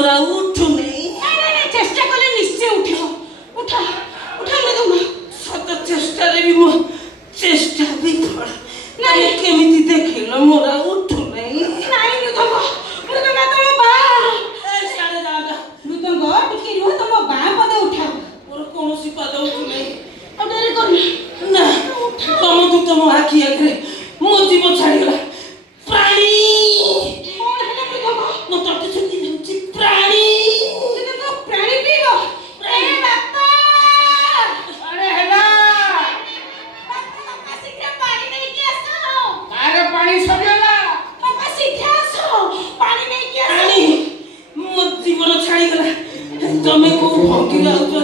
मोरा उठू नहीं चेष्टा कले निश्चय उठिबो उठा उठा मृदंग सत चेष्टा रे भी मो चेष्टा भी फल नहीं केमिति देखिलो मोरा उठू नहीं मृदंग मृदंग तम बा ए साले जागा मृदंग टिके रुह तम बा पद उठा मोर कोनोसी पद उठू नहीं अब डेरी कर ना तम तू तम आखी आगे मो जीव छाड़ी गला प्राणी कौन है मृदंग मो तटे छुकी नची प्राणी मृदंग प्राणी पीबो ए बापा अरे हेला बापा शीघ्र पानी नहीं के आसो अरे पानी सरियला बापा शीघ्र आसो पानी नहीं के आसो प्राणी मो जीवन छाड़ी गला तमे को भंगी लाउतो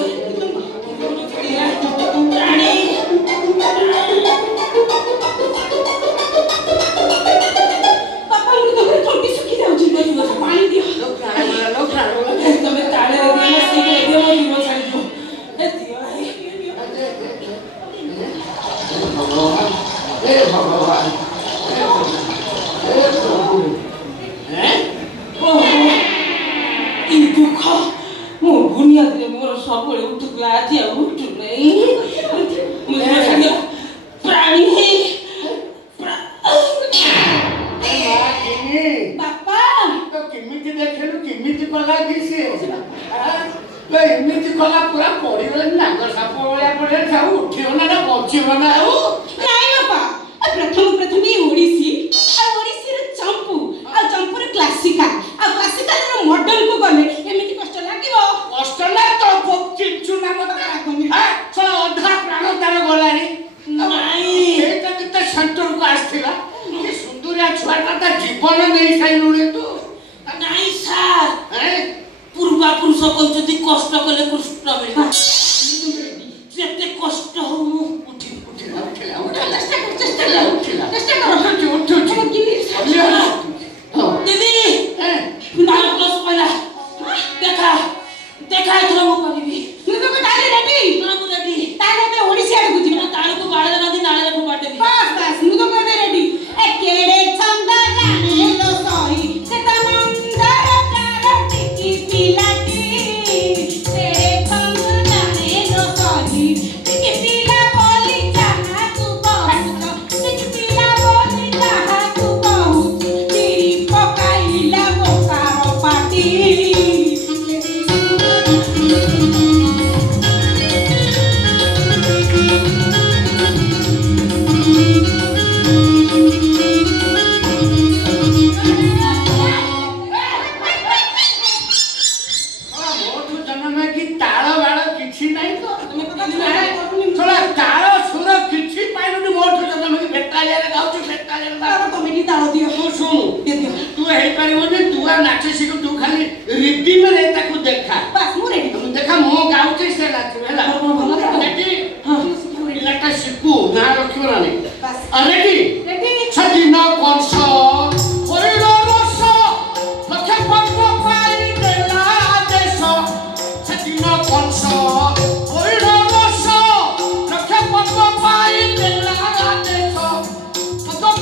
प्राणी बापा मृदंग थोड़ी सुखी जाउ जी पानी दियो लोग तमे ताळे रे दियो से रे दियो मो जीवन छाड़ी दो ए दियो हे भगवान हे प्रभु हैं ई दुख मो बुनियाद रे मोर सब बळे उठु के आज उठु नहीं मुझे छाड़ी प्राणी बापा तो किमिति देखलु किमिति कला दिसे तो एमिति कला पूरा पड़ी गले नागर साप भलिया पड़े जाऊ उठियो ना बचियो ना आउ नहीं बापा प्रथम ये ओडिसी रे चंपू चंपू रे क्लासिकल रे मॉडल को गले एमिति कष्ट लागिवो कष्ट ना तो चिंचु ना मत हां चलो अधा प्राण तार गलानी नहीं एटा किते सेंटर को आस्थिला कि सुंदरिया छुआटा ता जीवन नहीं साइलुनी तू नहीं सर हैं पूर्वा पुरुष कहते कष्ट कले कृष्ण मिले जेते कष्ट हो मु उठिला चेष्टा करो उठ गिनी दीदी हैं तार प्लस पहला देखा देखा इधर मु करबी मृदंग ताले रेडी ना मु रेडी ताले में ओडिसी आड़ बुझी तार को बाड़े नदी नाले को बाटे भी बस मृदंग में रेडी ए केड़े छंद जाने लो सही से तमंदर तार टिकी पिलाटी तेरे छंद जाने लो सही टिकी पिला बोली चाहा तू बहुत टिकी पिला बोली चाहा तू बहुत तेरी पकाइला बोकारो पाटी मोठू जन्म की ताଳ ବାଳ କିଛି ନାହିଁ ତ ତମେ କଥା କହିଲନି थोड़ा ताଳ ସୁର କିଛି ପାଇଲୁନି ମୋଠୁ ଜନ୍ମ की ବେତାଳିଆରେ ଗାଉଛୁ ବେତାଳିଆରେ ତାର କମିଟି ତାଳ ଦିଅ ତୁ ଶୁଣୁ ଦିଅ ତୁ ହେଇପାରିବନି ତୁ ଆଉ ନାଚ ଶିଖୁ ତୁ ଖାଲି ରିଦିମରେ ତାକୁ ଦେଖା ବାସ୍ ମୁଁ ରେଡି ତୁ ଦେଖା ମୁଁ ଗାଉଛି ସେ ନାଚିବ ହେଲା କଣ ଭଲ ଗାଅ? ରେଡି ହଁ ପିଲାଟା ଶିଖୁ ନା ରଖିବ ନା ନାହିଁ ବାସ୍ ରେଡି ରେଡି ଛଦିନ କଂସ ହରିର ରସ ଲକ୍ଷ ପର୍ବ ପାଇ ଦେଲା ଦେଶ ଛଦିନ କଂସ ହରିର ରସ ଲକ୍ଷ ପର୍ବ ପାଇ ଦେଲା ଦେଶ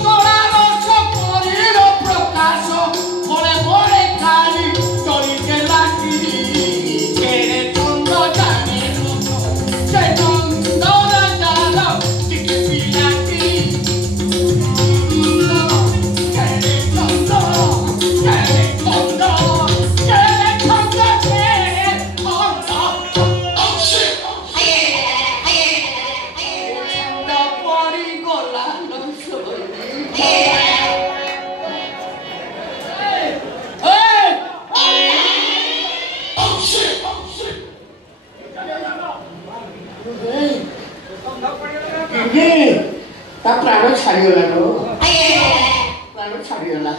ତୋରା ରସ ପରୀର ପ୍ରକାଶ ବଳେ ବଳେ କାଳି ତଳି ଦେଲା କି କେରେ ଚନ୍ଦ ଜାନେ ଲୋକ ସେ ଚନ୍ଦ ରାଜାର ଟିକେ ପିଲାଟି प्राण छाड़गला प्राण छाड़गला